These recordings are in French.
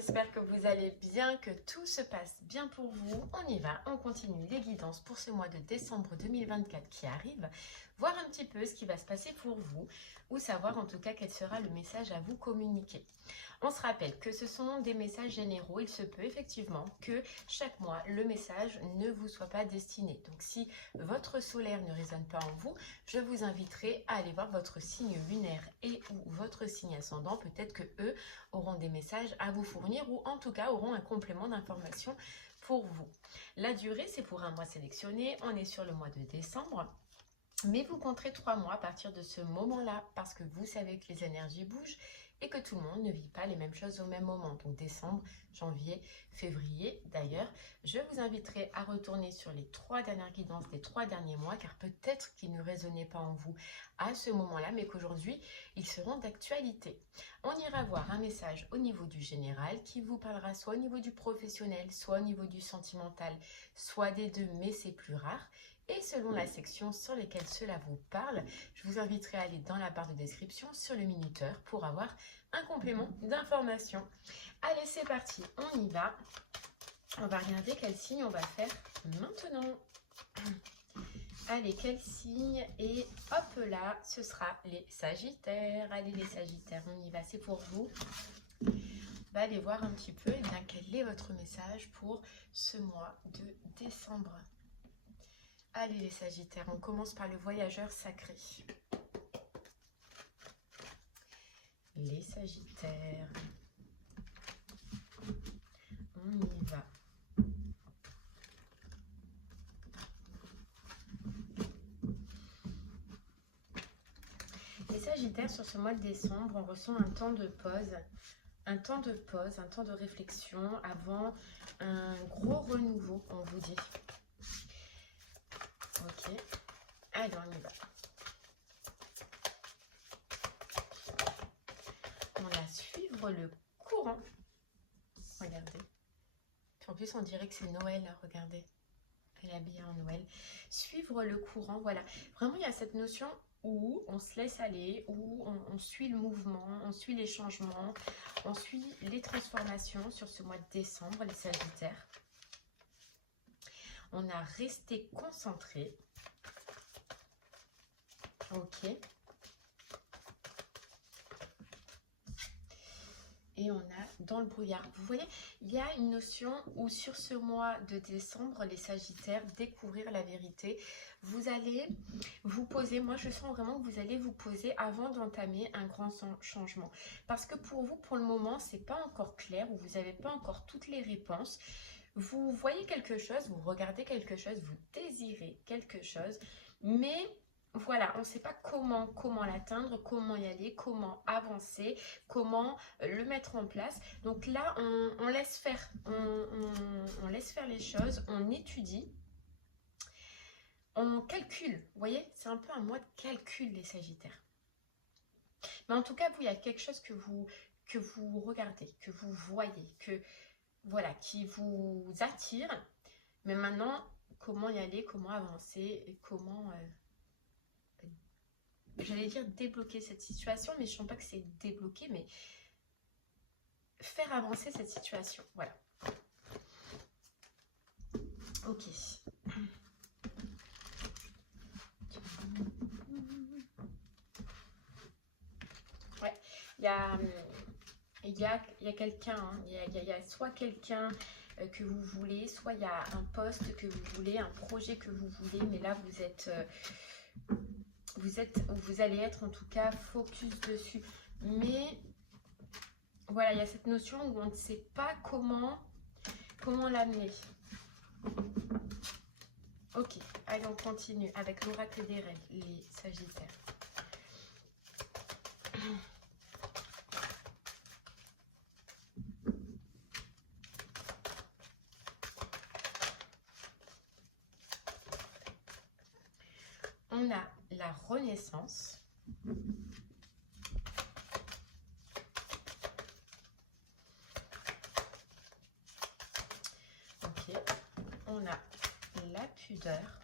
j'espère que vous allez bien, que tout se passe bien pour vous. On y va, on continue les guidances pour ce mois de décembre 2024 qui arrive, voir un petit peu ce qui va se passer pour vous, ou savoir en tout cas quel sera le message à vous communiquer. On se rappelle que ce sont des messages généraux, il se peut effectivement que chaque mois le message ne vous soit pas destiné. Donc si votre solaire ne résonne pas en vous, je vous inviterai à aller voir votre signe lunaire et ou votre signe ascendant. Peut-être que eux auront des messages à vous fournir ou en tout cas auront un complément d'information pour vous. La durée, c'est pour un mois sélectionné. On est sur le mois de décembre. Mais vous compterez 3 mois à partir de ce moment-là parce que vous savez que les énergies bougent et que tout le monde ne vit pas les mêmes choses au même moment. Donc décembre, janvier, février. D'ailleurs, je vous inviterai à retourner sur les 3 dernières guidances des 3 derniers mois car peut-être qu'ils ne résonnaient pas en vous à ce moment-là, mais qu'aujourd'hui, ils seront d'actualité. On ira voir un message au niveau du général qui vous parlera soit au niveau du professionnel, soit au niveau du sentimental, soit des deux, mais c'est plus rare. Et selon la section sur laquelle cela vous parle, je vous inviterai à aller dans la barre de description sur le minuteur pour avoir un complément d'information. Allez, c'est parti, on y va. On va regarder quel signe on va faire maintenant. Allez, quel signe? Et hop là, ce sera les Sagittaires. Allez, les Sagittaires, on y va, c'est pour vous. Allez voir un petit peu quel est votre message pour ce mois de décembre. Allez les Sagittaires, on commence par le voyageur sacré. Les Sagittaires, on y va. Les Sagittaires, sur ce mois de décembre, on ressent un temps de pause. Un temps de réflexion avant un gros renouveau, on vous dit. Ok, allez on y va. On va suivre le courant. Regardez. En plus on dirait que c'est Noël, regardez. Elle est habillée en Noël. Suivre le courant, voilà. Vraiment il y a cette notion où on se laisse aller, où on suit le mouvement, on suit les changements, on suit les transformations sur ce mois de décembre, les Sagittaires. On a resté concentré. Ok. Et on a dans le brouillard. Vous voyez, il y a une notion où sur ce mois de décembre, les Sagittaires, découvrir la vérité. Vous allez vous poser, moi je sens vraiment que vous allez vous poser avant d'entamer un grand changement. Parce que pour vous, pour le moment, c'est pas encore clair, ou vous n'avez pas encore toutes les réponses. Vous voyez quelque chose, vous regardez quelque chose, vous désirez quelque chose, mais voilà, on ne sait pas comment l'atteindre, comment y aller, comment avancer, comment le mettre en place. Donc là, on laisse faire, on laisse faire les choses, on étudie, on calcule. Vous voyez, c'est un peu un mois de calcul, les Sagittaires. Mais en tout cas, vous, il y a quelque chose que vous regardez, que vous voyez, voilà, qui vous attire. Mais maintenant, comment y aller, comment avancer, et comment, j'allais dire débloquer cette situation, mais je ne sens pas que c'est débloquer, mais faire avancer cette situation. Voilà. Ok. Ouais, il y a quelqu'un, hein, il y a soit quelqu'un que vous voulez, soit il y a un poste que vous voulez, un projet que vous voulez, mais là vous allez être en tout cas focus dessus. Mais voilà, il y a cette notion où on ne sait pas comment l'amener. Ok, allez on continue avec l'oracle des règles, les Sagittaires. On a la renaissance. Ok. On a la pudeur.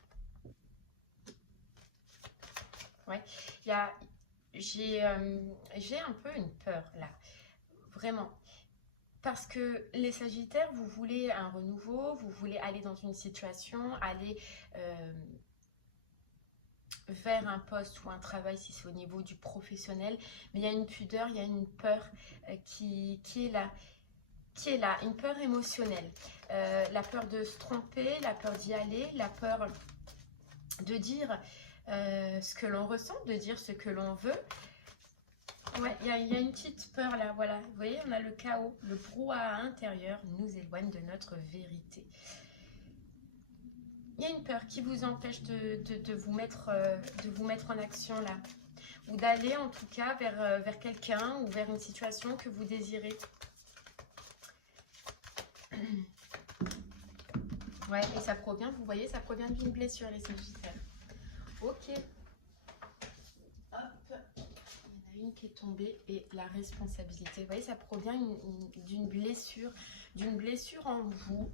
Ouais. J'ai un peu une peur là. Vraiment. Parce que les Sagittaires, vous voulez un renouveau, vous voulez aller dans une situation, aller vers un poste ou un travail si c'est au niveau du professionnel. Mais il y a une pudeur, il y a une peur qui est là. Une peur émotionnelle. La peur de se tromper, la peur d'y aller, la peur de dire ce que l'on ressent, de dire ce que l'on veut. Ouais, il y a une petite peur là, voilà. Vous voyez, on a le chaos, le brouhaha intérieur nous éloigne de notre vérité. Il y a une peur qui vous empêche de vous mettre en action là. Ou d'aller en tout cas vers quelqu'un ou vers une situation que vous désirez. Ouais, et ça provient, vous voyez, ça provient d'une blessure, les Sagittaires. Ok. Hop. Il y en a une qui est tombée et la responsabilité. Vous voyez, ça provient d'une blessure en vous.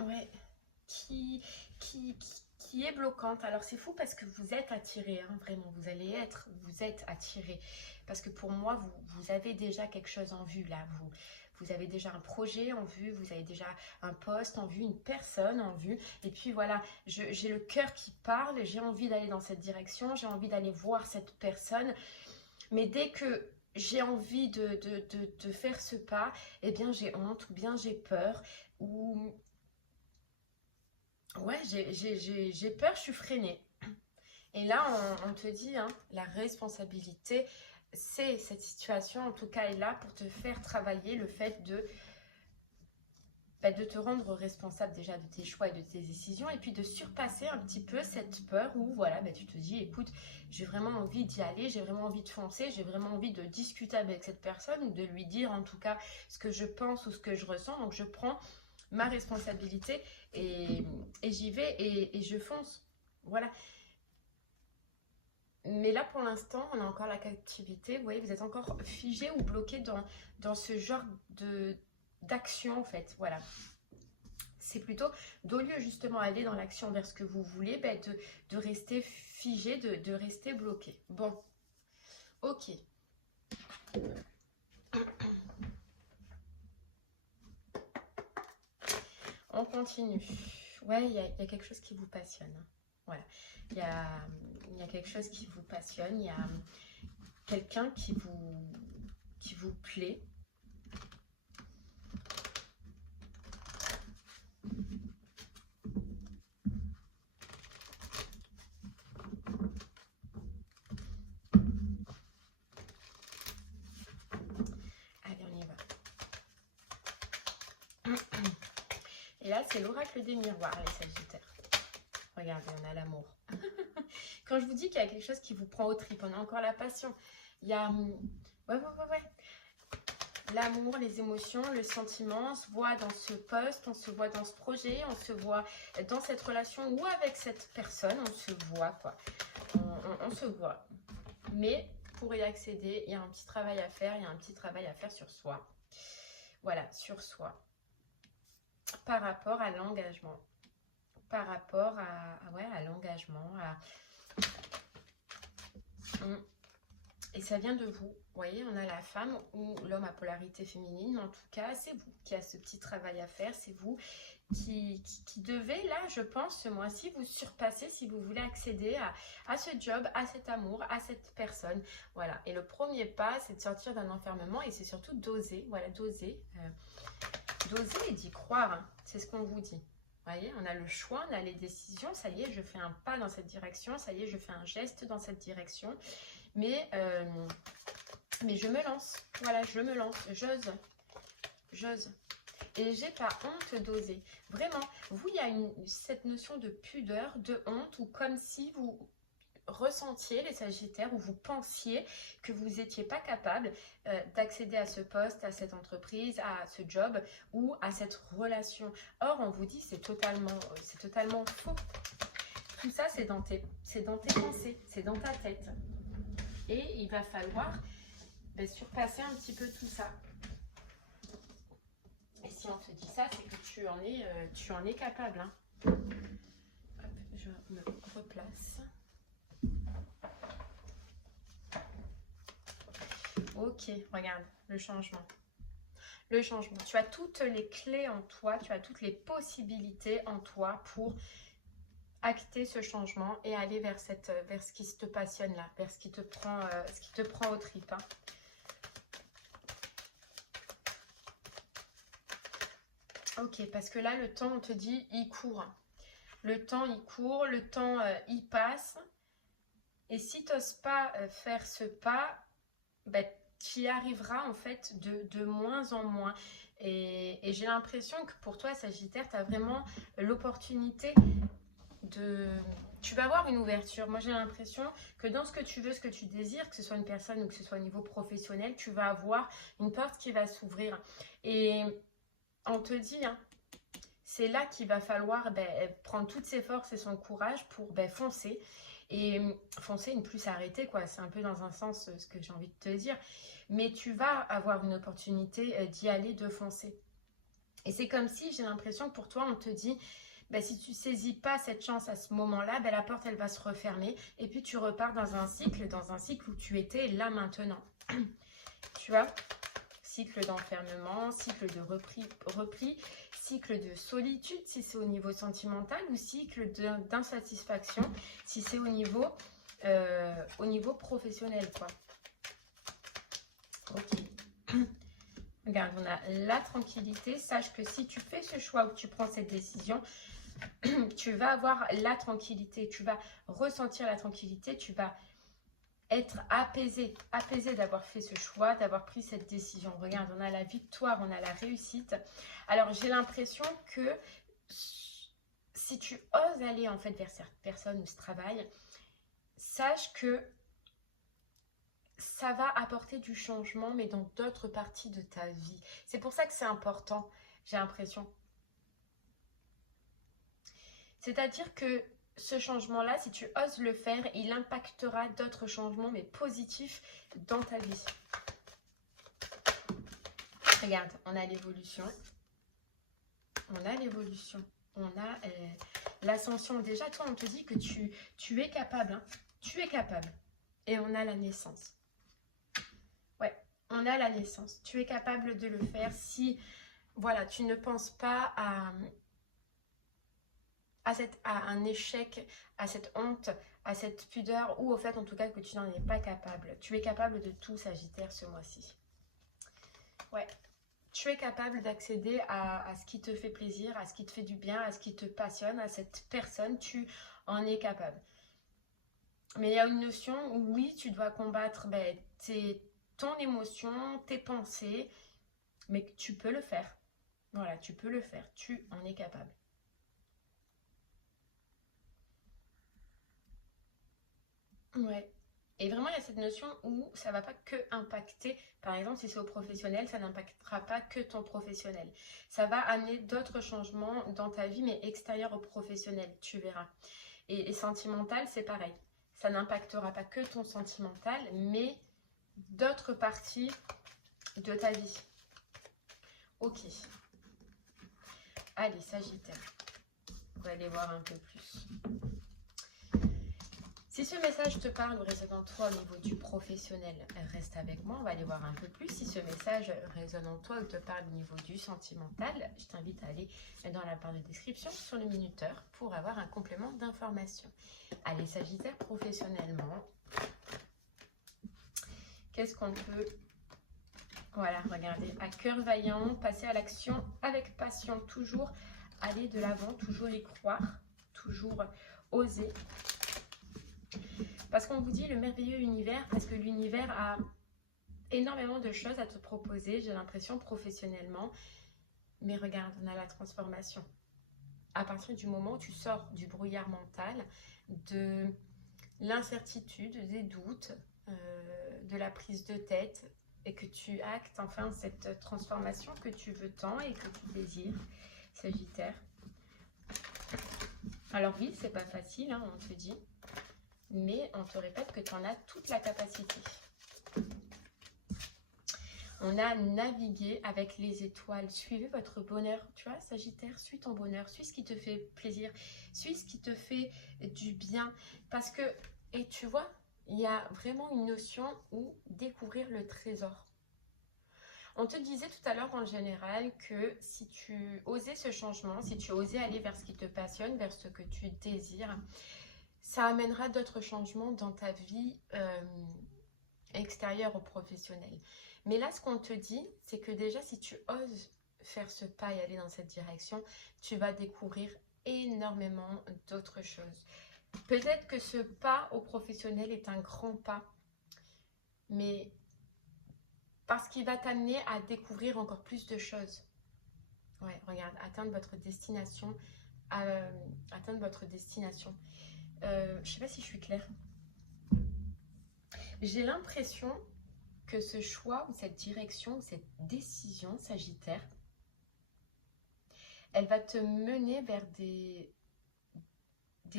Ouais. Qui est bloquante. Alors c'est fou parce que vous êtes attiré, hein, vraiment, vous êtes attiré. Parce que pour moi, vous avez déjà quelque chose en vue là, vous avez déjà un projet en vue, vous avez déjà un poste en vue, une personne en vue. Et puis voilà, j'ai le cœur qui parle, j'ai envie d'aller dans cette direction, j'ai envie d'aller voir cette personne. Mais dès que j'ai envie de faire ce pas, eh bien j'ai honte ou bien j'ai peur ou... Ouais, j'ai peur, je suis freinée. Et là, on te dit, hein, la responsabilité, c'est cette situation, en tout cas, est là pour te faire travailler le fait de te rendre responsable déjà de tes choix et de tes décisions, et puis de surpasser un petit peu cette peur où, voilà, tu te dis, écoute, j'ai vraiment envie d'y aller, j'ai vraiment envie de foncer, j'ai vraiment envie de discuter avec cette personne, ou de lui dire, en tout cas, ce que je pense ou ce que je ressens, donc je prends ma responsabilité et j'y vais et je fonce. Voilà. Mais là, pour l'instant, on a encore la captivité. Vous voyez, vous êtes encore figé ou bloqué dans ce genre d'action, en fait. Voilà. C'est plutôt, d'au lieu justement aller dans l'action vers ce que vous voulez, de rester figé, de rester bloqué. Bon. Ok. On continue. Ouais, il y a quelque chose qui vous passionne. Voilà. Il y a quelque chose qui vous passionne. Il y a quelqu'un qui vous plaît. Allez, on y va. Et là, c'est l'oracle des miroirs, les Sagittaires. Regardez, on a l'amour. Quand je vous dis qu'il y a quelque chose qui vous prend aux tripes, on a encore la passion. Il y a... Ouais. L'amour, les émotions, le sentiment, on se voit dans ce poste, on se voit dans ce projet, on se voit dans cette relation ou avec cette personne, on se voit quoi. On se voit. Mais pour y accéder, il y a un petit travail à faire, il y a un petit travail à faire sur soi. Voilà, sur soi. Par rapport à l'engagement. Par rapport à l'engagement. Et ça vient de vous. Vous voyez, on a la femme ou l'homme à polarité féminine, mais en tout cas, c'est vous qui a ce petit travail à faire. C'est vous qui devez, là, je pense, ce mois-ci, vous surpasser si vous voulez accéder à ce job, à cet amour, à cette personne. Voilà. Et le premier pas, c'est de sortir d'un enfermement et c'est surtout d'oser. Voilà, d'oser. D'oser et d'y croire. Hein. C'est ce qu'on vous dit. Vous voyez, on a le choix, on a les décisions. Ça y est, je fais un pas dans cette direction. Ça y est, je fais un geste dans cette direction. Mais je me lance. Voilà, je me lance. J'ose. Et j'ai pas honte d'oser. Vraiment, vous, il y a cette notion de pudeur, de honte, ou comme si vous ressentiez, les Sagittaires, ou vous pensiez que vous n'étiez pas capable d'accéder à ce poste, à cette entreprise, à ce job ou à cette relation. Or, on vous dit c'est totalement faux. Tout ça, c'est dans tes pensées, c'est dans ta tête. Et il va falloir surpasser un petit peu tout ça. Et si on te dit ça, c'est que tu en es capable. Hein. Hop, je me replace. Ok, regarde, le changement. Le changement. Tu as toutes les clés en toi, tu as toutes les possibilités en toi pour acter ce changement et aller vers ce qui te passionne là, vers ce qui te prend aux tripes. Hein. Ok, parce que là, le temps, on te dit, il court. Le temps, il court, le temps, il passe. Et si tu n'oses pas faire ce pas, ben, tu y arriveras en fait de moins en moins. Et j'ai l'impression que pour toi, Sagittaire, tu as vraiment l'opportunité de... Tu vas avoir une ouverture. Moi, j'ai l'impression que dans ce que tu veux, ce que tu désires, que ce soit une personne ou que ce soit au niveau professionnel, tu vas avoir une porte qui va s'ouvrir. Et on te dit, hein, c'est là qu'il va falloir prendre toutes ses forces et son courage pour foncer. Et foncer, ne plus s'arrêter, quoi. C'est un peu dans un sens ce que j'ai envie de te dire. Mais tu vas avoir une opportunité d'y aller, de foncer. Et c'est comme si, j'ai l'impression que pour toi, on te dit, si tu ne saisis pas cette chance à ce moment-là, la porte, elle va se refermer. Et puis, tu repars dans un cycle où tu étais là maintenant. Tu vois, cycle d'enfermement, cycle de repli, cycle de solitude si c'est au niveau sentimental ou cycle d'insatisfaction si c'est au niveau professionnel, quoi. Ok. Regarde, on a la tranquillité. Sache que si tu fais ce choix ou que tu prends cette décision, tu vas avoir la tranquillité, tu vas ressentir la tranquillité, tu vas être apaisé d'avoir fait ce choix, d'avoir pris cette décision. Regarde, on a la victoire, on a la réussite. Alors, j'ai l'impression que si tu oses aller en fait vers cette personne ou ce travail, sache que ça va apporter du changement, mais dans d'autres parties de ta vie. C'est pour ça que c'est important, j'ai l'impression. C'est-à-dire que ce changement-là, si tu oses le faire, il impactera d'autres changements, mais positifs, dans ta vie. Regarde, on a l'évolution. On a l'évolution. On a l'ascension. Déjà, toi, on te dit que tu es capable. Hein. Tu es capable. Et on a la naissance. Ouais, on a la naissance. Tu es capable de le faire si, voilà, tu ne penses pas à un échec, à cette honte, à cette pudeur, ou au fait en tout cas que tu n'en es pas capable. Tu es capable de tout, Sagittaire, ce mois-ci. Ouais, tu es capable d'accéder à ce qui te fait plaisir, à ce qui te fait du bien, à ce qui te passionne, à cette personne, tu en es capable. Mais il y a une notion où oui, tu dois combattre ton émotion, tes pensées, mais tu peux le faire. Voilà, tu peux le faire, tu en es capable. Ouais. Et vraiment, il y a cette notion où ça ne va pas que impacter, par exemple, si c'est au professionnel, ça n'impactera pas que ton professionnel. Ça va amener d'autres changements dans ta vie, mais extérieurs au professionnel, tu verras. Et sentimental, c'est pareil. Ça n'impactera pas que ton sentimental, mais d'autres parties de ta vie. Ok. Allez, Sagittaire. On va aller voir un peu plus. Si ce message te parle ou résonne en toi au niveau du professionnel, reste avec moi, on va aller voir un peu plus. Si ce message résonne en toi ou te parle au niveau du sentimental, je t'invite à aller dans la barre de description sur le minuteur pour avoir un complément d'information. Allez, Sagittaire, professionnellement, qu'est-ce qu'on peut... Voilà, regardez, à cœur vaillant, passer à l'action avec passion, toujours aller de l'avant, toujours y croire, toujours oser. Parce qu'on vous dit le merveilleux univers, parce que l'univers a énormément de choses à te proposer, j'ai l'impression, professionnellement. Mais regarde, on a la transformation. À partir du moment où tu sors du brouillard mental, de l'incertitude, des doutes, de la prise de tête, et que tu actes enfin cette transformation que tu veux tant et que tu désires, Sagittaire. Alors oui, c'est pas facile, hein, on te dit. Mais on te répète que tu en as toute la capacité. On a navigué avec les étoiles. Suivez votre bonheur. Tu vois, Sagittaire, suis ton bonheur. Suis ce qui te fait plaisir. Suis ce qui te fait du bien. Parce que, et tu vois, il y a vraiment une notion où découvrir le trésor. On te disait tout à l'heure en général que si tu osais ce changement, si tu osais aller vers ce qui te passionne, vers ce que tu désires, ça amènera d'autres changements dans ta vie extérieure ou professionnelle. Mais là, ce qu'on te dit, c'est que déjà, si tu oses faire ce pas et aller dans cette direction, tu vas découvrir énormément d'autres choses. Peut-être que ce pas au professionnel est un grand pas, mais parce qu'il va t'amener à découvrir encore plus de choses. Ouais, regarde, atteindre votre destination. Atteindre votre destination. Je ne sais pas si je suis claire. J'ai l'impression que ce choix ou cette direction ou cette décision Sagittaire, elle va te mener vers des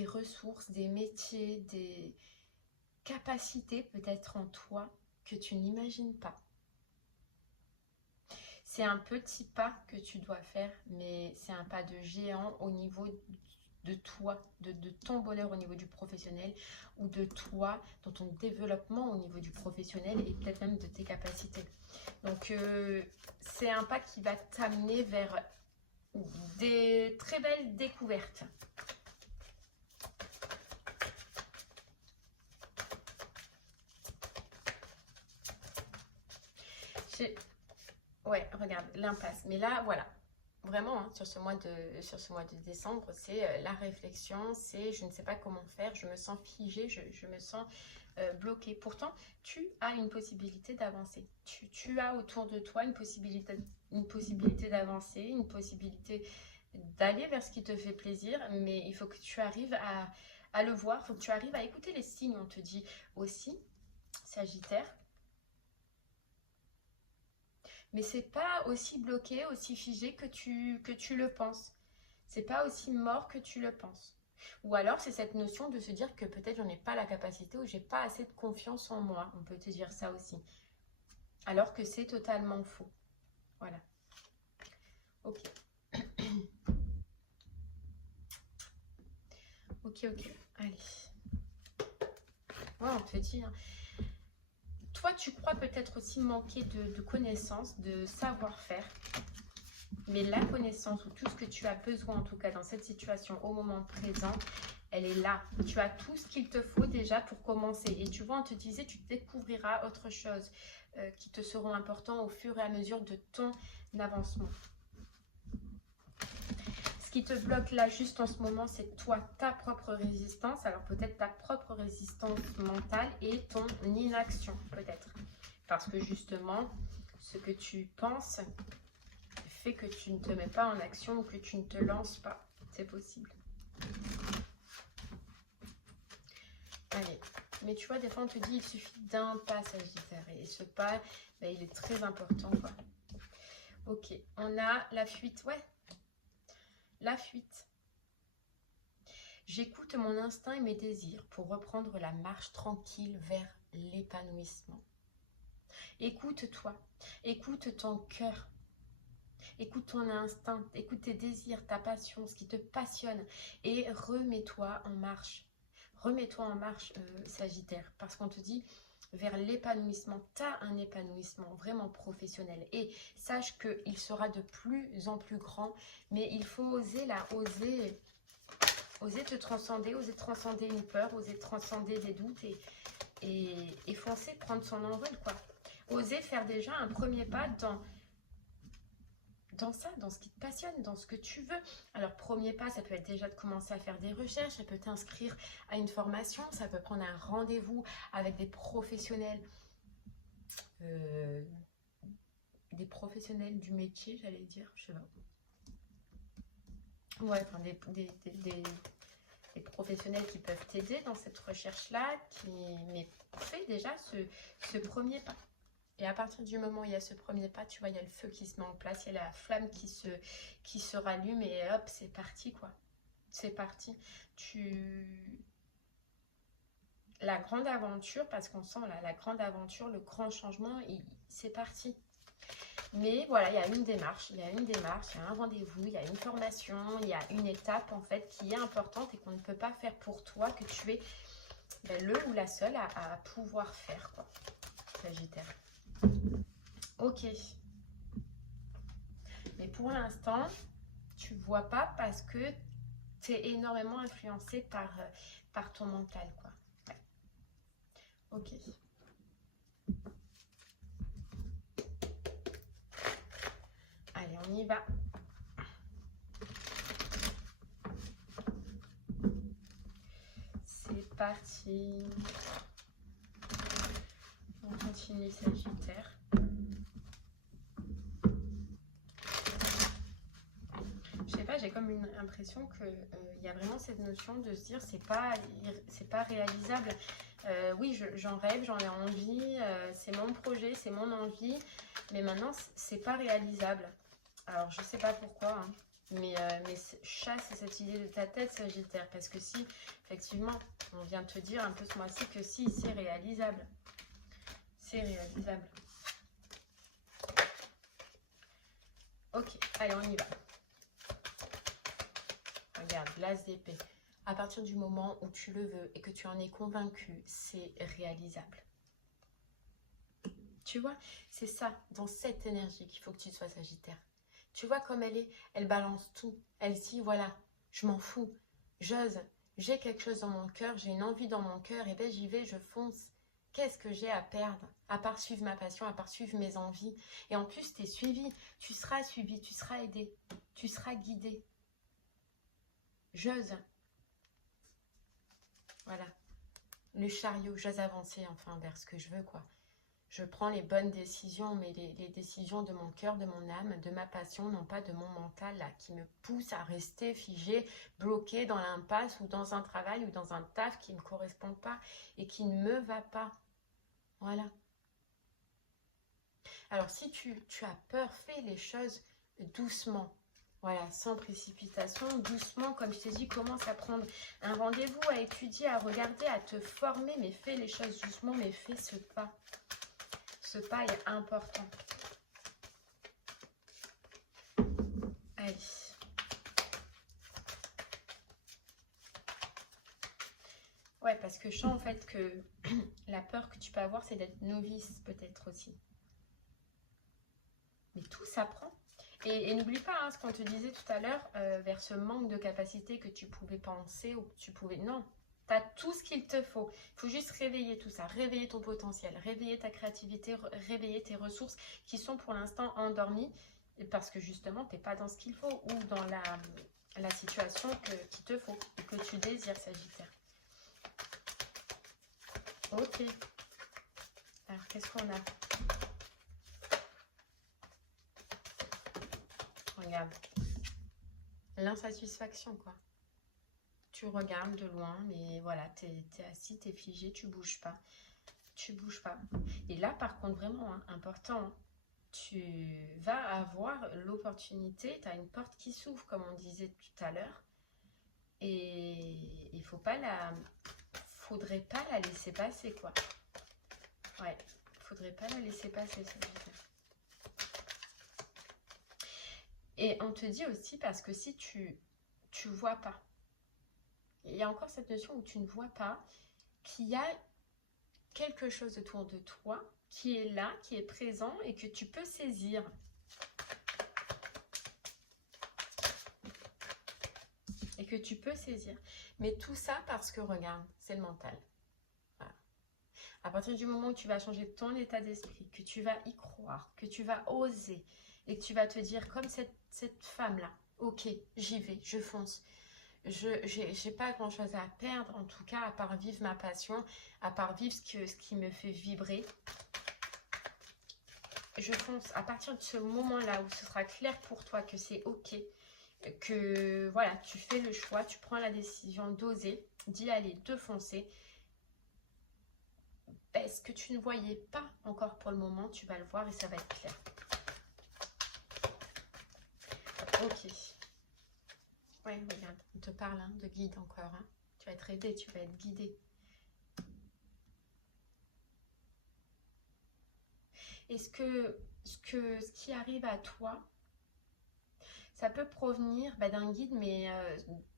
ressources, des métiers, des capacités peut-être en toi que tu n'imagines pas. C'est un petit pas que tu dois faire, mais c'est un pas de géant au niveau de toi, de ton bonheur au niveau du professionnel, ou de toi, dans ton développement au niveau du professionnel et peut-être même de tes capacités. Donc, c'est un pas qui va t'amener vers des très belles découvertes. Ouais, regarde, l'impasse. Mais là, voilà. Vraiment, hein, sur ce mois de décembre, c'est la réflexion, c'est je ne sais pas comment faire, je me sens figée, je me sens bloquée. Pourtant, tu as une possibilité d'avancer. Tu as autour de toi une possibilité d'avancer, une possibilité d'aller vers ce qui te fait plaisir, mais il faut que tu arrives à le voir, il faut que tu arrives à écouter les signes. On te dit aussi, Sagittaire, mais c'est pas aussi bloqué, aussi figé que tu le penses. C'est pas aussi mort que tu le penses. Ou alors c'est cette notion de se dire que peut-être j'en ai pas la capacité ou j'ai pas assez de confiance en moi. On peut te dire ça aussi. Alors que c'est totalement faux. Voilà. Ok. Ok. Allez. Ouais, on te dit... Hein. Toi, tu crois peut-être aussi manquer de connaissances, de savoir-faire. Mais la connaissance ou tout ce que tu as besoin, en tout cas dans cette situation au moment présent, elle est là. Tu as tout ce qu'il te faut déjà pour commencer. Et tu vois, on te disait, tu découvriras autre chose qui te seront importants au fur et à mesure de ton avancement. Ce qui te bloque là juste en ce moment, c'est toi, ta propre résistance. Alors peut-être ta propre résistance mentale et ton inaction peut-être. Parce que justement, ce que tu penses fait que tu ne te mets pas en action ou que tu ne te lances pas. C'est possible. Allez. Mais tu vois, des fois on te dit il suffit d'un pas Sagittaire. Et ce pas, ben, il est très important, quoi. Ok, on a la fuite. Ouais. La fuite. J'écoute mon instinct et mes désirs pour reprendre la marche tranquille vers l'épanouissement. Écoute-toi, écoute ton cœur, écoute ton instinct, écoute tes désirs, ta passion, ce qui te passionne et remets-toi en marche. Remets-toi en marche, Sagittaire, parce qu'on te dit vers l'épanouissement. Tu as un épanouissement vraiment professionnel et sache qu'il sera de plus en plus grand, mais il faut oser là, oser te transcender, oser transcender une peur, oser transcender des doutes et foncer, prendre son envol, quoi. Oser faire déjà un premier pas dans ça, dans ce qui te passionne, dans ce que tu veux. Alors, premier pas, ça peut être déjà de commencer à faire des recherches, ça peut t'inscrire à une formation, ça peut prendre un rendez-vous avec des professionnels du métier, j'allais dire, je sais pas. Ouais, enfin, des professionnels qui peuvent t'aider dans cette recherche-là, mais fais déjà ce premier pas. Et à partir du moment où il y a ce premier pas, tu vois, il y a le feu qui se met en place, il y a la flamme qui se rallume et hop, c'est parti, quoi. C'est parti. La grande aventure, parce qu'on sent là, la grande aventure, le grand changement, c'est parti. Mais voilà, il y a une démarche, il y a un rendez-vous, il y a une formation, il y a une étape en fait qui est importante et qu'on ne peut pas faire pour toi, que tu es ben, le ou la seule à pouvoir faire, quoi, Sagittaire. Ok. Mais pour l'instant, tu ne vois pas parce que tu es énormément influencé par ton mental, quoi. Ouais. Ok. Allez, on y va. C'est parti. On continue, Sagittaire. Je sais pas, j'ai comme une impression qu'il y a vraiment cette notion de se dire c'est pas réalisable. Oui, j'en rêve, j'en ai envie, c'est mon projet, c'est mon envie, mais maintenant c'est pas réalisable. Alors je sais pas pourquoi, hein, mais chasse cette idée de ta tête, Sagittaire, parce que si, effectivement, on vient de te dire un peu ce mois-ci que si, c'est réalisable. C'est réalisable. Ok, allez, on y va. Regarde, l'as d'épée. À partir du moment où tu le veux et que tu en es convaincu, c'est réalisable. Tu vois, c'est ça, dans cette énergie qu'il faut que tu sois, Sagittaire. Tu vois comme elle est, elle balance tout. Elle dit, voilà, je m'en fous, j'ose, j'ai quelque chose dans mon cœur, j'ai une envie dans mon cœur, et bien j'y vais, je fonce. Qu'est-ce que j'ai à perdre, à part suivre ma passion, à part suivre mes envies? Et en plus, tu es suivi, tu seras aidé, tu seras guidé. J'ose. Voilà. Le chariot, j'ose avancer enfin vers ce que je veux, quoi. Je prends les bonnes décisions, mais les décisions de mon cœur, de mon âme, de ma passion, non pas de mon mental, là, qui me pousse à rester figé, bloqué dans l'impasse ou dans un travail ou dans un taf qui ne me correspond pas et qui ne me va pas. Voilà. Alors, si tu as peur, fais les choses doucement. Voilà, sans précipitation, doucement, comme je t'ai dit, commence à prendre un rendez-vous, à étudier, à regarder, à te former, mais fais les choses doucement, mais fais ce pas. Ce pas est important. Allez. Ouais, parce que je sens en fait que la peur que tu peux avoir, c'est d'être novice peut-être aussi. Mais tout s'apprend. Et n'oublie pas hein, ce qu'on te disait tout à l'heure, vers ce manque de capacité que tu pouvais penser ou que tu pouvais... Non, tu as tout ce qu'il te faut. Il faut juste réveiller tout ça, réveiller ton potentiel, réveiller ta créativité, réveiller tes ressources qui sont pour l'instant endormies parce que justement, tu n'es pas dans ce qu'il faut ou dans la situation qu'il te faut, que tu désires, Sagittaire. Ok. Alors, qu'est-ce qu'on a? Regarde. L'insatisfaction, quoi. Tu regardes de loin, mais voilà, t'es assis, t'es figé, tu bouges pas. Tu bouges pas. Et là, par contre, vraiment hein, important, hein, tu vas avoir l'opportunité, tu as une porte qui s'ouvre, comme on disait tout à l'heure. Et il faudrait pas la laisser passer, quoi. Ouais, faudrait pas la laisser passer, Sagittaire. Et on te dit aussi, parce que si tu vois pas, il y a encore cette notion où tu ne vois pas qu'il y a quelque chose autour de toi qui est là, qui est présent et que tu peux saisir. Et que tu peux saisir. Mais tout ça parce que, regarde, c'est le mental. Voilà. À partir du moment où tu vas changer ton état d'esprit, que tu vas y croire, que tu vas oser et que tu vas te dire comme cette femme-là, ok, j'y vais, je fonce. Je n'ai pas grand chose à perdre, en tout cas, à part vivre ma passion, à part vivre ce qui me fait vibrer. Je fonce. À partir de ce moment-là où ce sera clair pour toi que c'est ok, que voilà, tu fais le choix, tu prends la décision d'oser, d'y aller, de foncer. Ce que tu ne voyais pas encore pour le moment, tu vas le voir et ça va être clair. Ok. Ouais, regarde, on te parle hein, de guide encore. Hein. Tu vas être aidé, tu vas être guidé. Et ce qui arrive à toi, ça peut provenir d'un guide, mais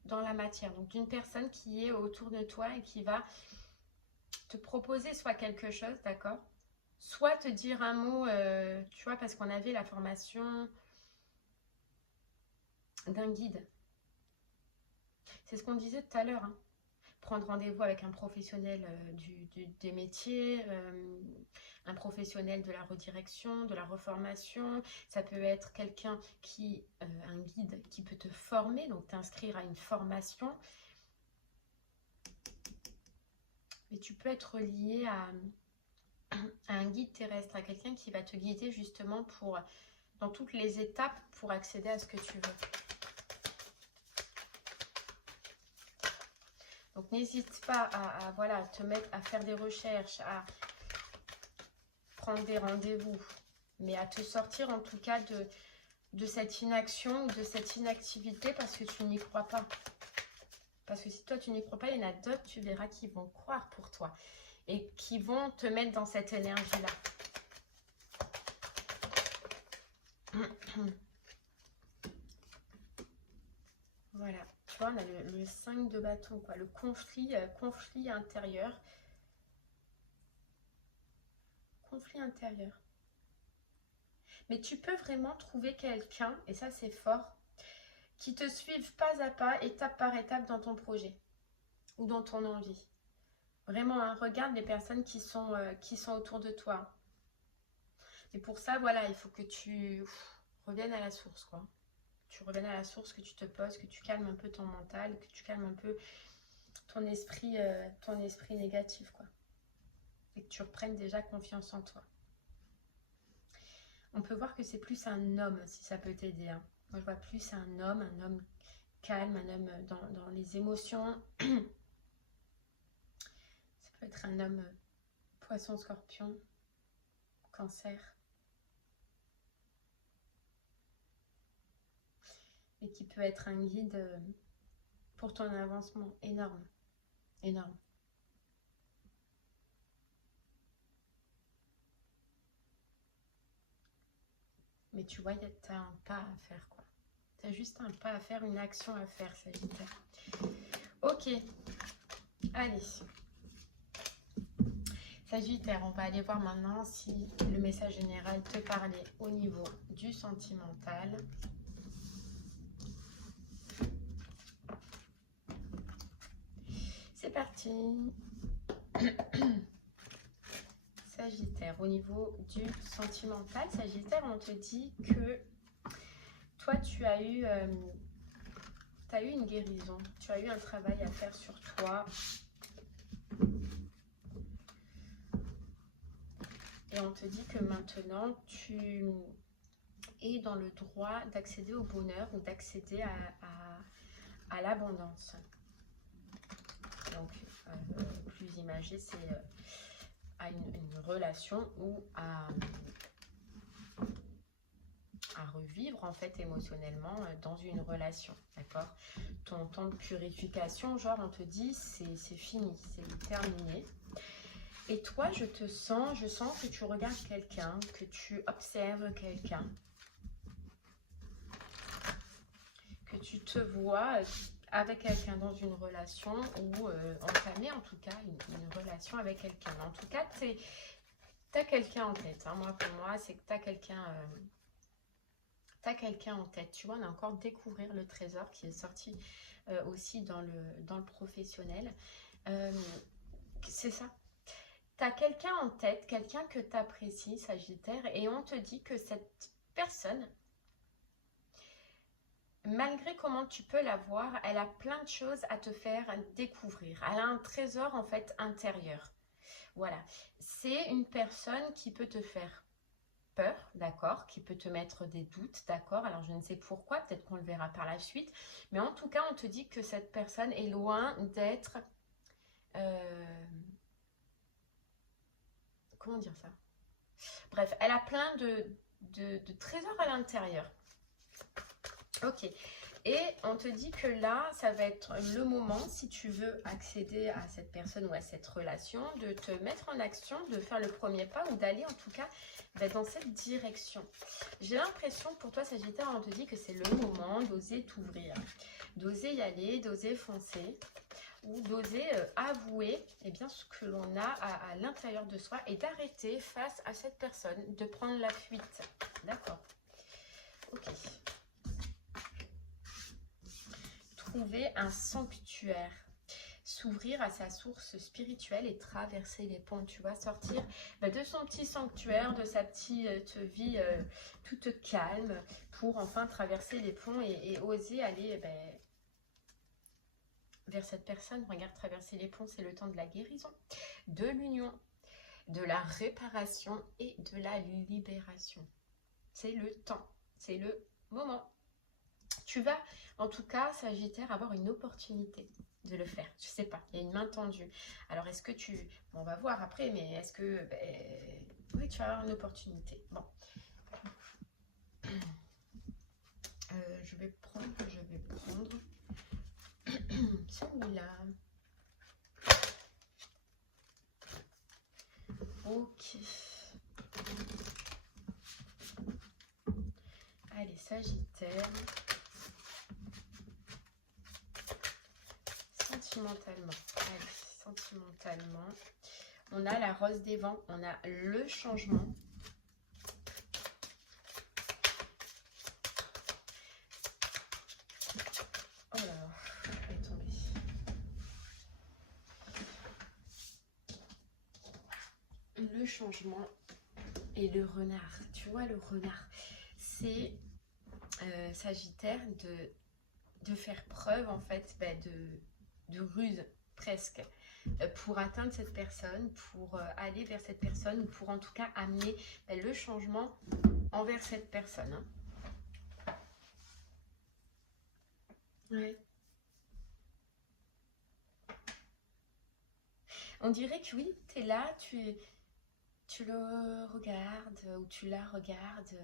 dans la matière. Donc d'une personne qui est autour de toi et qui va te proposer soit quelque chose, d'accord? Soit te dire un mot, tu vois, parce qu'on avait la formation d'un guide. C'est ce qu'on disait tout à l'heure, hein. Prendre rendez-vous avec un professionnel des métiers, un professionnel de la redirection, de la reformation. Ça peut être quelqu'un un guide qui peut te former, donc t'inscrire à une formation. Mais tu peux être lié à un guide terrestre, à quelqu'un qui va te guider justement dans toutes les étapes pour accéder à ce que tu veux. Donc n'hésite pas à voilà, te mettre à faire des recherches, à prendre des rendez-vous, mais à te sortir en tout cas de cette inaction ou de cette inactivité parce que tu n'y crois pas. Parce que si toi tu n'y crois pas, il y en a d'autres, tu verras, qui vont croire pour toi et qui vont te mettre dans cette énergie-là. Voilà, tu vois, on a le 5 de bâton, quoi, le conflit intérieur. Conflit intérieur. Mais tu peux vraiment trouver quelqu'un, et ça c'est fort, qui te suive pas à pas, étape par étape dans ton projet ou dans ton envie. Vraiment, hein, regarde les personnes qui sont autour de toi. Et pour ça, voilà, il faut que tu reviennes à la source, quoi. Tu reviennes à la source, que tu te poses, que tu calmes un peu ton mental, que tu calmes un peu ton esprit négatif, quoi. Et que tu reprennes déjà confiance en toi. On peut voir que c'est plus un homme, si ça peut t'aider, hein. Moi, je vois plus un homme calme, un homme dans les émotions. Ça peut être un homme poisson, scorpion, cancer. Et qui peut être un guide pour ton avancement énorme. Énorme. Mais tu vois, tu as un pas à faire, quoi. Tu as juste un pas à faire, une action à faire, Sagittaire. Ok. Allez. Sagittaire, on va aller voir maintenant si le message général te parlait au niveau du sentimental. C'est parti. Sagittaire, au niveau du sentimental, Sagittaire, on te dit que toi, tu as eu une guérison, tu as eu un travail à faire sur toi. Et on te dit que maintenant, tu es dans le droit d'accéder au bonheur ou d'accéder à l'abondance. Donc, plus imagé, c'est à une relation ou à revivre en fait émotionnellement dans une relation, d'accord? Ton temps de purification, genre on te dit c'est fini, c'est terminé. Et toi, je sens que tu regardes quelqu'un, que tu observes quelqu'un, que tu te vois avec quelqu'un dans une relation ou entamer en tout cas une relation avec quelqu'un. En tout cas, tu as quelqu'un en tête, hein. Moi, pour moi, c'est que tu as quelqu'un en tête. Tu vois, on a encore découvrir le trésor qui est sorti aussi dans le professionnel. C'est ça. Tu as quelqu'un en tête, quelqu'un que tu apprécies, Sagittaire, et on te dit que cette personne, malgré comment tu peux la voir, elle a plein de choses à te faire découvrir. Elle a un trésor en fait intérieur. Voilà. C'est une personne qui peut te faire peur, d'accord, qui peut te mettre des doutes, d'accord. Alors je ne sais pourquoi, peut-être qu'on le verra par la suite. Mais en tout cas, on te dit que cette personne est loin d'être... comment dire ça? Bref, elle a plein de trésors à l'intérieur. Ok. Et on te dit que là, ça va être le moment, si tu veux accéder à cette personne ou à cette relation, de te mettre en action, de faire le premier pas ou d'aller en tout cas dans cette direction. J'ai l'impression pour toi, Sagittaire, on te dit que c'est le moment d'oser t'ouvrir, d'oser y aller, d'oser foncer. ou d'oser avouer eh bien, ce que l'on a à l'intérieur de soi et d'arrêter face à cette personne, de prendre la fuite. D'accord. Ok. Trouver un sanctuaire. S'ouvrir à sa source spirituelle et traverser les ponts, tu vois, sortir de son petit sanctuaire, de sa petite vie toute calme pour enfin traverser les ponts et oser aller vers cette personne. Regarde, traverser les ponts, c'est le temps de la guérison, de l'union, de la réparation et de la libération. C'est le temps, c'est le moment. Tu vas, en tout cas, Sagittaire, avoir une opportunité de le faire. Je sais pas, il y a une main tendue. Alors, est-ce que tu... Bon, on va voir après, mais est-ce que... oui, tu vas avoir une opportunité. Bon. Je vais prendre celui-là. Ok. Allez, Sagittaire. Sentimentalement. Allez, sentimentalement. On a la rose des vents. On a le changement. Oh là là, elle est tombée. Le changement et le renard. Tu vois, le renard, c'est Sagittaire de faire preuve en fait de ruse presque pour atteindre cette personne, pour aller vers cette personne, ou pour en tout cas amener le changement envers cette personne. Hein. Ouais. On dirait que oui, tu es là, tu le regardes ou tu la regardes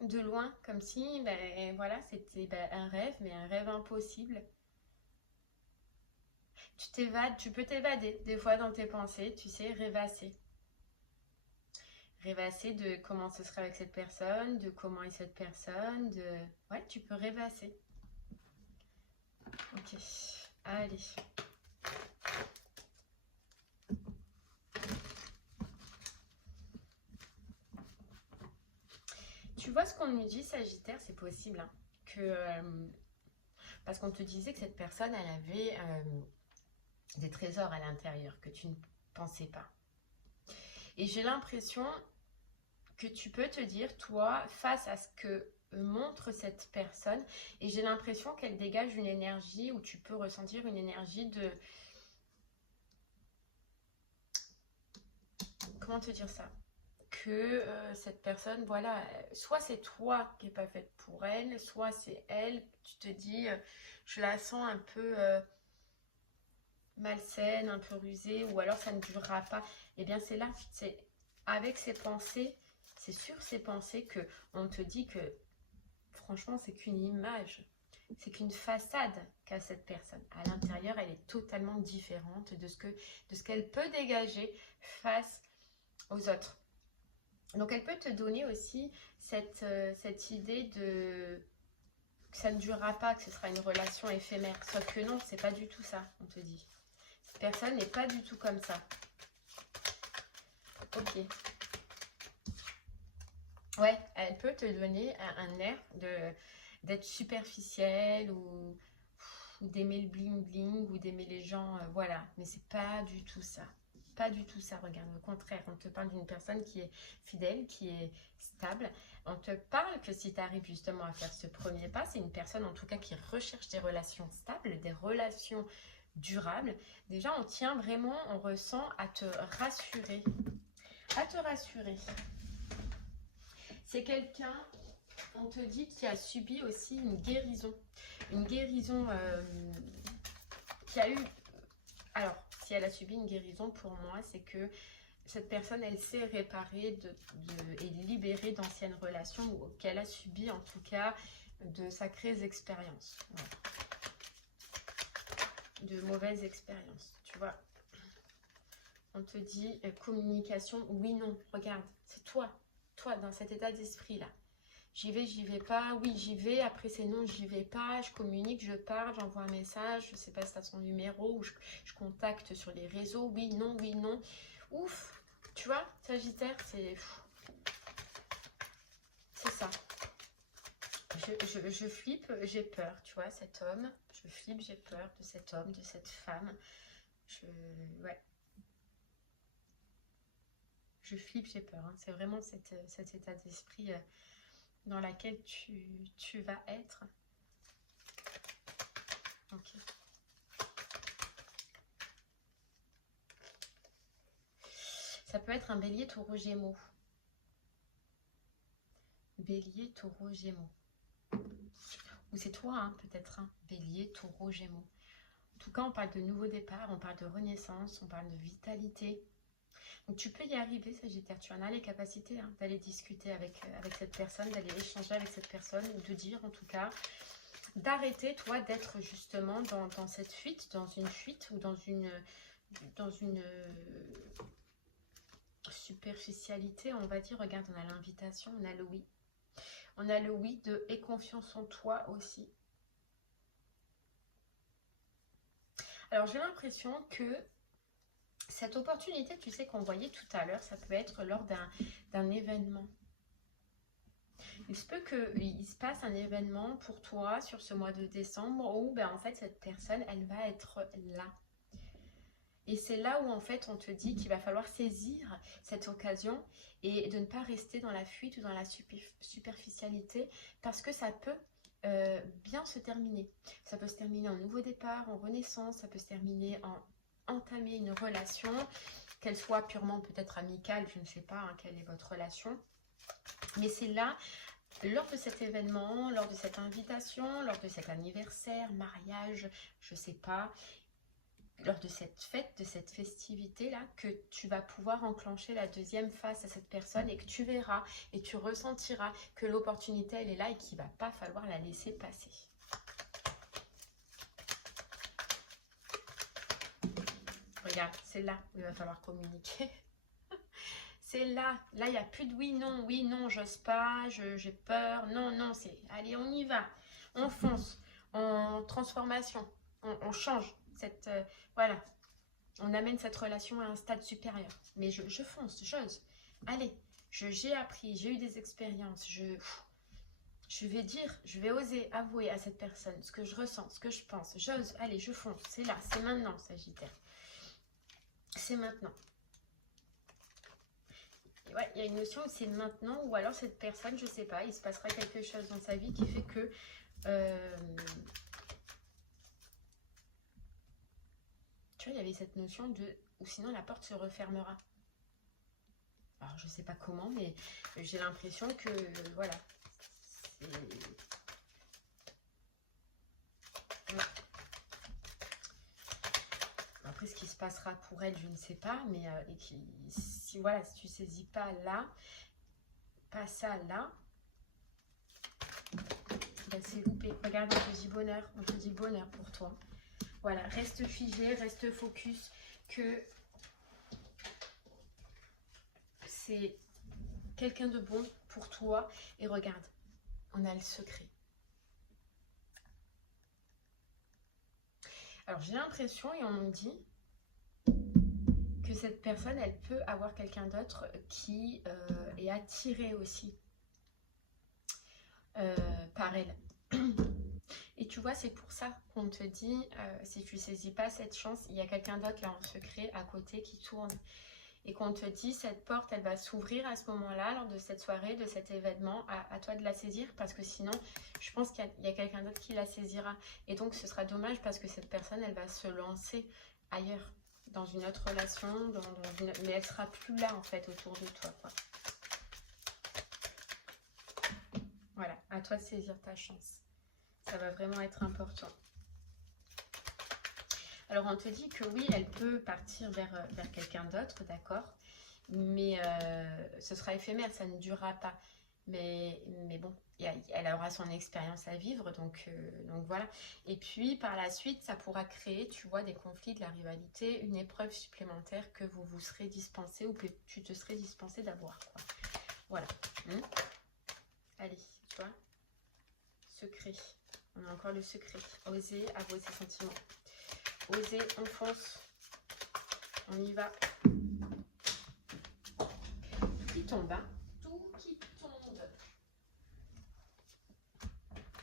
de loin, comme si voilà, c'était un rêve, mais un rêve impossible. Tu t'évades, tu peux t'évader des fois dans tes pensées, tu sais, rêvasser. Rêvasser de comment ce sera avec cette personne, de comment est cette personne, de... Ouais, tu peux rêvasser. Ok, allez. Tu vois ce qu'on nous dit, Sagittaire, c'est possible, hein, que... parce qu'on te disait que cette personne, elle avait des trésors à l'intérieur que tu ne pensais pas. Et j'ai l'impression que tu peux te dire, toi, face à ce que montre cette personne, et j'ai l'impression qu'elle dégage une énergie, où tu peux ressentir une énergie de... Comment te dire ça? Que cette personne, voilà, soit c'est toi qui n'es pas faite pour elle, soit c'est elle, tu te dis, je la sens un peu malsaine, un peu rusée, ou alors ça ne durera pas. Eh bien c'est là, c'est avec ces pensées, c'est sur ces pensées que on te dit que franchement c'est qu'une image, c'est qu'une façade qu'a cette personne. À l'intérieur, elle est totalement différente de ce qu'elle peut dégager face aux autres. Donc elle peut te donner aussi cette idée de que ça ne durera pas, que ce sera une relation éphémère. Sauf que non, c'est pas du tout ça, on te dit. Cette personne n'est pas du tout comme ça. Ok. Ouais, elle peut te donner un air d'être superficielle ou d'aimer le bling bling ou d'aimer les gens, voilà. Mais c'est pas du tout ça. Pas du tout ça, regarde, au contraire, on te parle d'une personne qui est fidèle, qui est stable. On te parle que si tu arrives justement à faire ce premier pas, c'est une personne en tout cas qui recherche des relations stables, des relations durables. Déjà, on tient vraiment, on ressent à te rassurer. À te rassurer. C'est quelqu'un, on te dit, qui a subi aussi une guérison. Une guérison qui a eu... Alors, si elle a subi une guérison, pour moi, c'est que cette personne, elle s'est réparée et libérée d'anciennes relations ou qu'elle a subi, en tout cas, de sacrées expériences. Voilà. De mauvaises expériences, tu vois. On te dit communication, oui, non. Regarde, c'est toi, dans cet état d'esprit-là. j'y vais pas, oui j'y vais, après c'est non, j'y vais pas, je communique, je parle, j'envoie un message, je sais pas si tu as son numéro, ou je contacte sur les réseaux, oui, non, ouf, tu vois, Sagittaire, c'est ça. Je flippe, j'ai peur, tu vois, cet homme, je flippe, j'ai peur de cet homme, de cette femme, ouais. Je flippe, j'ai peur, hein. C'est vraiment cet état d'esprit dans lequel tu vas être. Ok. Ça peut être un bélier, taureau, gémeaux. Bélier, taureau, gémeaux. Ou c'est toi, hein, peut-être, hein, bélier, taureau, gémeaux. En tout cas, on parle de nouveau départ, on parle de renaissance, on parle de vitalité. Donc tu peux y arriver, Sagittaire, tu en as les capacités hein, d'aller discuter avec cette personne, d'aller échanger avec cette personne, ou de dire en tout cas, d'arrêter toi d'être justement dans cette fuite, dans une fuite ou dans une superficialité, on va dire. Regarde, on a l'invitation, on a le oui. On a le oui de « aie confiance en toi » aussi. Alors j'ai l'impression que cette opportunité, tu sais qu'on voyait tout à l'heure, ça peut être lors d'un événement. Il se peut qu'il se passe un événement pour toi sur ce mois de décembre où ben, en fait cette personne, elle va être là. Et c'est là où en fait on te dit qu'il va falloir saisir cette occasion et de ne pas rester dans la fuite ou dans la superficialité, parce que ça peut bien se terminer. Ça peut se terminer en nouveau départ, en renaissance, ça peut se terminer en entamer une relation, qu'elle soit purement peut-être amicale, je ne sais pas hein, quelle est votre relation. Mais c'est là, lors de cet événement, lors de cette invitation, lors de cet anniversaire, mariage, je ne sais pas, lors de cette fête, de cette festivité-là, que tu vas pouvoir enclencher la deuxième phase à cette personne et que tu verras et tu ressentiras que l'opportunité, elle est là et qu'il ne va pas falloir la laisser passer. Regarde, c'est là où il va falloir communiquer. C'est là, il n'y a plus de oui, non, j'ose pas, j'ai peur, non, c'est allez, on y va, on fonce, en transformation, on change, voilà, on amène cette relation à un stade supérieur. Mais je fonce, j'ose, allez, j'ai appris, j'ai eu des expériences, je vais dire, je vais oser avouer à cette personne ce que je ressens, ce que je pense, j'ose, allez, je fonce, c'est là, c'est maintenant, Sagittaire. C'est maintenant. Ouais, il y a une notion où c'est maintenant, ou alors cette personne, je sais pas, il se passera quelque chose dans sa vie qui fait que tu vois, il y avait cette notion de, ou sinon la porte se refermera. Alors je sais pas comment, mais j'ai l'impression que voilà, après ce qui se passera pour elle, je ne sais pas, mais si voilà, si tu saisis pas là, pas ça là, ben c'est loupé. Regarde, on te dit bonheur pour toi. Voilà, reste figé, reste focus, que c'est quelqu'un de bon pour toi. Et regarde, on a le secret. Alors j'ai l'impression, et on me dit que cette personne, elle peut avoir quelqu'un d'autre qui est attiré aussi par elle. Et tu vois, c'est pour ça qu'on te dit, si tu saisis pas cette chance, il y a quelqu'un d'autre là en secret à côté qui tourne. Et qu'on te dit, cette porte, elle va s'ouvrir à ce moment-là, lors de cette soirée, de cet événement, à toi de la saisir, parce que sinon, je pense qu'il y a quelqu'un d'autre qui la saisira. Et donc, ce sera dommage parce que cette personne, elle va se lancer ailleurs, dans une autre relation, mais elle sera plus là, en fait, autour de toi, quoi. Voilà, à toi de saisir ta chance. Ça va vraiment être important. Alors, on te dit que oui, elle peut partir vers quelqu'un d'autre, d'accord, mais ce sera éphémère, ça ne durera pas. Mais bon, elle aura son expérience à vivre, donc voilà. Et puis, par la suite, ça pourra créer, tu vois, des conflits, de la rivalité, une épreuve supplémentaire que vous serez dispensé ou que tu te serais dispensé d'avoir, quoi. Voilà. Allez, tu vois. Secret. On a encore le secret. Osez avouer ses sentiments. Osez, on fonce. On y va. Tout qui tombe, hein. Tout qui tombe.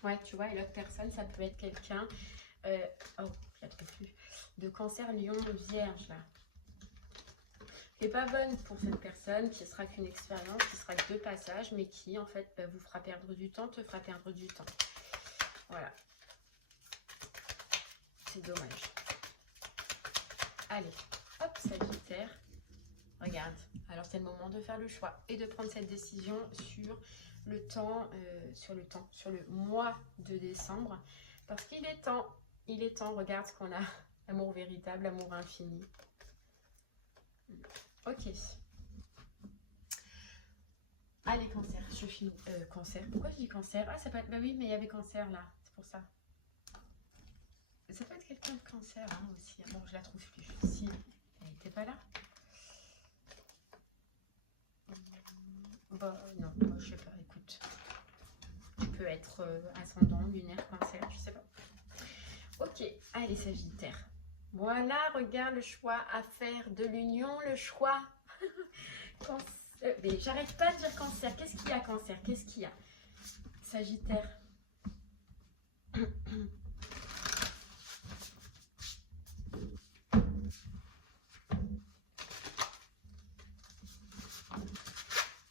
Ouais, tu vois, et l'autre personne, ça peut être quelqu'un... oh, je la trouve plus. De Cancer, Lion, Vierge, là. Qui n'est pas bonne pour cette personne, qui sera qu'une expérience, qui sera que de passage, mais qui, en fait, vous fera perdre du temps, te fera perdre du temps. Voilà. C'est dommage. Allez, hop, Sagittaire. Regarde. Alors, c'est le moment de faire le choix et de prendre cette décision sur le temps, sur le mois de décembre. Parce qu'il est temps. Il est temps. Regarde ce qu'on a. Amour véritable, amour infini. Ok. Allez, Cancer. Je finis. Cancer. Pourquoi je dis Cancer? Ah, ça peut être... Bah oui, mais il y avait Cancer là. C'est pour ça. Ça peut être quelqu'un de Cancer hein, aussi. Bon, je la trouve plus. Si, elle n'était pas là. Bah non, bah, je sais pas. Écoute. Tu peux être ascendant, lunaire, Cancer. Je sais pas. Ok. Allez, Sagittaire. Voilà, regarde le choix à faire de l'union, le choix. Mais j'arrête pas de dire Cancer. Qu'est-ce qu'il y a, Cancer? Qu'est-ce qu'il y a? Sagittaire.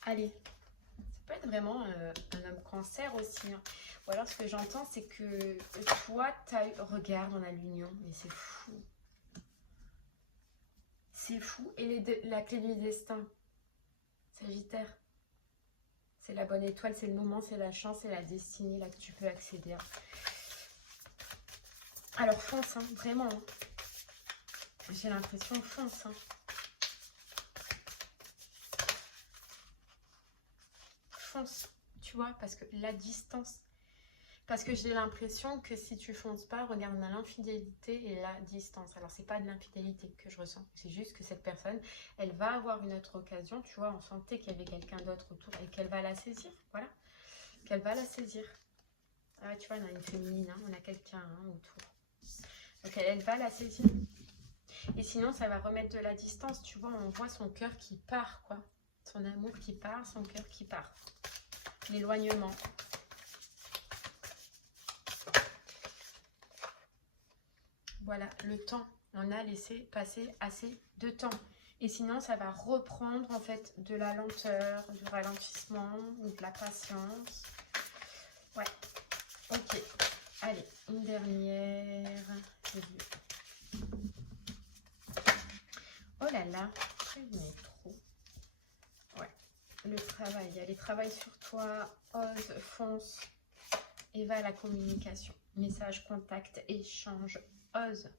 Allez. Ça peut être vraiment un homme Cancer aussi. Hein. Ou alors ce que j'entends, c'est que toi, regarde, on a l'union. Mais c'est fou. C'est fou. Et la clé du destin. Sagittaire. C'est la bonne étoile, c'est le moment, c'est la chance, c'est la destinée là que tu peux accéder. Alors fonce, hein, vraiment. Hein. J'ai l'impression fonce. Hein. Fonce, tu vois, parce que la distance. Parce que j'ai l'impression que si tu fonces pas, regarde, on a l'infidélité et la distance. Alors, c'est pas de l'infidélité que je ressens. C'est juste que cette personne, elle va avoir une autre occasion. Tu vois, on sentait qu'il y avait quelqu'un d'autre autour et qu'elle va la saisir. Voilà. Qu'elle va la saisir. Ah, tu vois, on a une féminine, hein, on a quelqu'un hein, autour. Donc, elle va la saisir. Et sinon, ça va remettre de la distance. Tu vois, on voit son cœur qui part, quoi. Son amour qui part, son cœur qui part. L'éloignement. Voilà, le temps. On a laissé passer assez de temps. Et sinon, ça va reprendre en fait de la lenteur, du ralentissement, ou de la patience. Ouais. Ok. Allez, une dernière. Oh là là, il y en a trop. Ouais. Le travail. Allez, travaille sur toi. Ose, fonce. Et va à la communication. Message, contact, échange. Ose.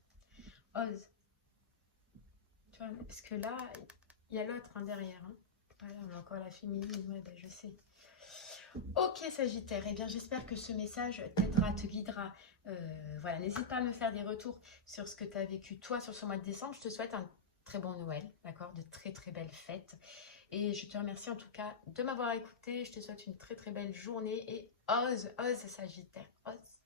Ose. Tu vois, parce que là, il y a l'autre hein, derrière. Hein. Voilà, on a encore la féminine. Ouais, ben, je sais. Ok, Sagittaire. Eh bien, j'espère que ce message t'aidera, te guidera. Voilà, n'hésite pas à me faire des retours sur ce que tu as vécu, toi, sur ce mois de décembre. Je te souhaite un très bon Noël, d'accord? De très, très belles fêtes. Et je te remercie en tout cas de m'avoir écouté. Je te souhaite une très, très belle journée. Et ose, Sagittaire, ose.